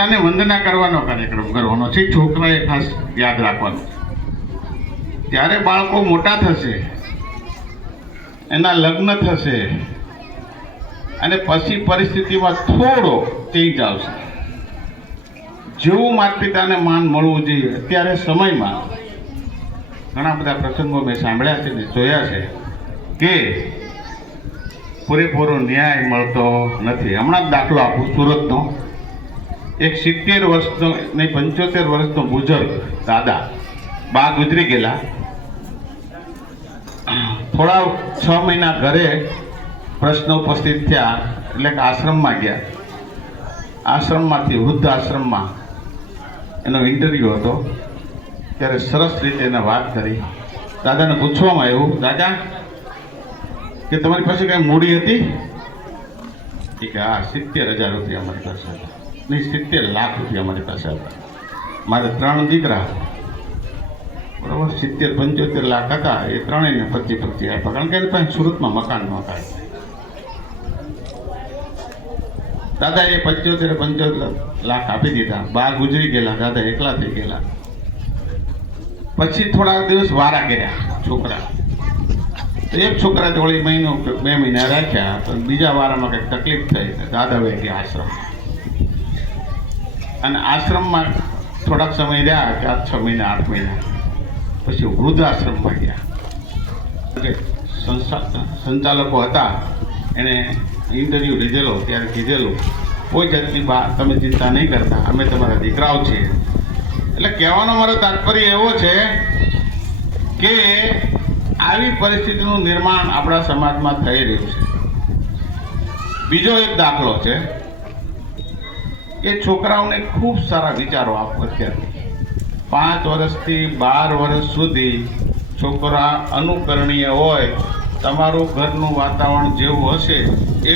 પિતાને વંદના કરવાનો કાર્યક્રમ કરવાનો છે. છોકરાએ ખાસ યાદ રાખવાનું. ત્યારે બાળકો મોટા થશે, એના લગ્ન થશે અને પછી પરિસ્થિતિમાં થોડો ચેન્જ આવશે. જેવું માતા પિતાને માન મળવું જોઈએ અત્યારે સમયમાં ઘણા બધા પ્રસંગો મેં સાંભળ્યા છે ને જોયા છે કે પૂરેપૂરો ન્યાય મળતો નથી. હમણાં જ દાખલો આપું સુરતનો. એક 70 વર્ષનો નહીં 75 વર્ષનો બુઝુર્ગ દાદા, બા ગુજરી ગયેલા. થોડા 6 મહિના ઘરે પ્રશ્ન ઉપસ્થિત થયા એટલે કે આશ્રમમાં ગયા. આશ્રમમાંથી વૃદ્ધ આશ્રમમાં એનો ઇન્ટરવ્યૂ હતો. ત્યારે સરસ રીતે એને વાત કરી. દાદાને પૂછવામાં આવ્યું, દાદા કે તમારી પાસે કઈ મૂડી હતી? કે હા, 70,000 રૂપિયા અમારી પાસે હતા. નહીં, 70 લાખ રૂપિયા અમારી પાસે હતા. મારે 3 દીકરા, બરાબર, 70-75 લાખ હતા. એ ત્રણેયને 25 આપ્યા, કારણ કે એની પાસે સુરતમાં મકાન નહોતા. દાદા એ 75 લાખ આપી દીધા. બા ગુજરી ગયેલા, દાદા એકલા થઈ ગયેલા. પછી થોડા દિવસ વારા કર્યા છોકરા. એક છોકરા જોડે મહિનો 2 મહિના રાખ્યા, પણ બીજા વારામાં કંઈક તકલીફ થઈ. દાદા વહી ગયા આશ્રમ. અને આશ્રમમાં થોડાક સમય રહ્યા, 4-6 મહિના 8 મહિના પછી વૃદ્ધાશ્રમમાં ગયા. સંચાલકો હતા, એને ઇન્ટરવ્યૂ લીધેલો. ત્યારે કીધેલું, કોઈ જાતની તમે ચિંતા નહીં કરતા, અમે તમારા દીકરાઓ છીએ. એટલે કહેવાનો મારો તાત્પર્ય એવો છે કે આવી પરિસ્થિતિનું નિર્માણ આપણા સમાજમાં થઈ રહ્યું છે. બીજો એક દાખલો છે કે છોકરાઓને ખૂબ સારા વિચારો આપો. અત્યારથી 5 વર્ષથી 12 વર્ષ સુધી છોકરા અનુકરણીય હોય. તમારું ઘરનું વાતાવરણ જેવું હશે એ